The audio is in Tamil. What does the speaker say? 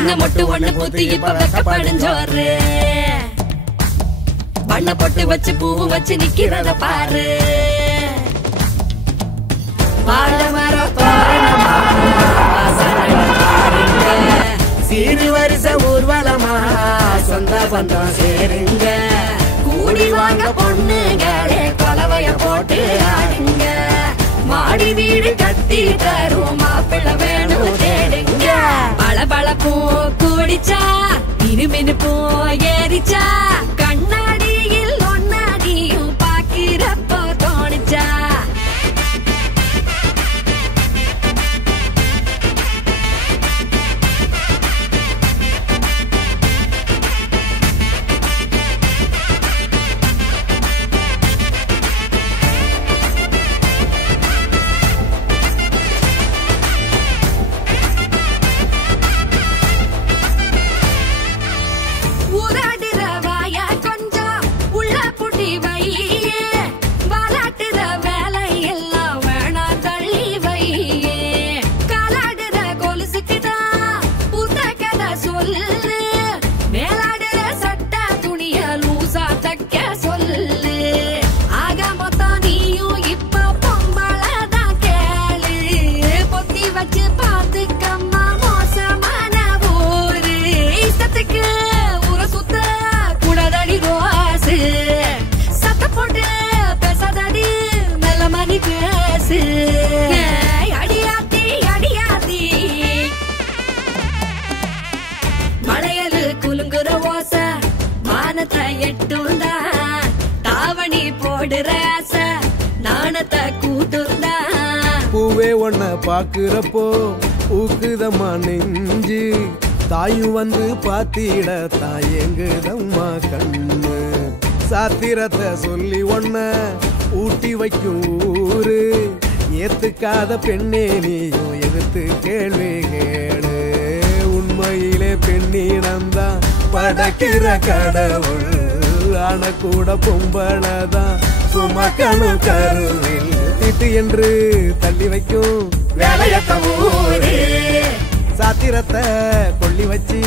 சின்ன மொட்டு ஒண்ணு பூத்தி இப்ப வெக்கப்படிஞ்சோரு வண்ண பொட்டு வச்சு பூவு வச்சு நிக்கிறத பாரு வாழ மரம் தோரணமா சீனி வரிச ஊர்வலமா சொந்த பந்தம் சேருங்க கூடி வாங்க பொண்ணுங்களே கொலவைய போட்டு ஆடுங்க மாடி வீடு கட்டி தரும் மாப்பிள்ளை வேணும் தேடுங்க பளபளப்பும் கூடிச்சா மினுமினுப்பும் ஏறிச்சா கண்ணாடியில் ஒன்னாடியும் பாக்கிறப்போ தோணுச்சா மலையலு குலுங்குற ஓச மானத்தை எட்டுந்தா தாவணி போடுற ஆசை நாணத்தை கூட்டுந்தா பூவே ஒன்ன பாக்குறப்போ ஊக்குதம்மா நெஞ்சு தாயும் வந்து பாத்திட தாயங்குதம்மா கண்ணு சாத்திரத்தை சொல்லி ஒன்ன ஊட்டி வைக்கும் ஊரு ஏத்துக்காத பெண்ணே நீயும் எதிர்த்து கேள்வி கேளு உண்மையிலே பெண்ணினம்தான் படைக்கிற கடவுள் ஆன கூட பொம்பளதான் சுமக்கணும் கருவில் திட்டு என்று தள்ளி வைக்கும் வேலையத்த ஊரு சாத்திரத்தை கொள்ளி வச்சு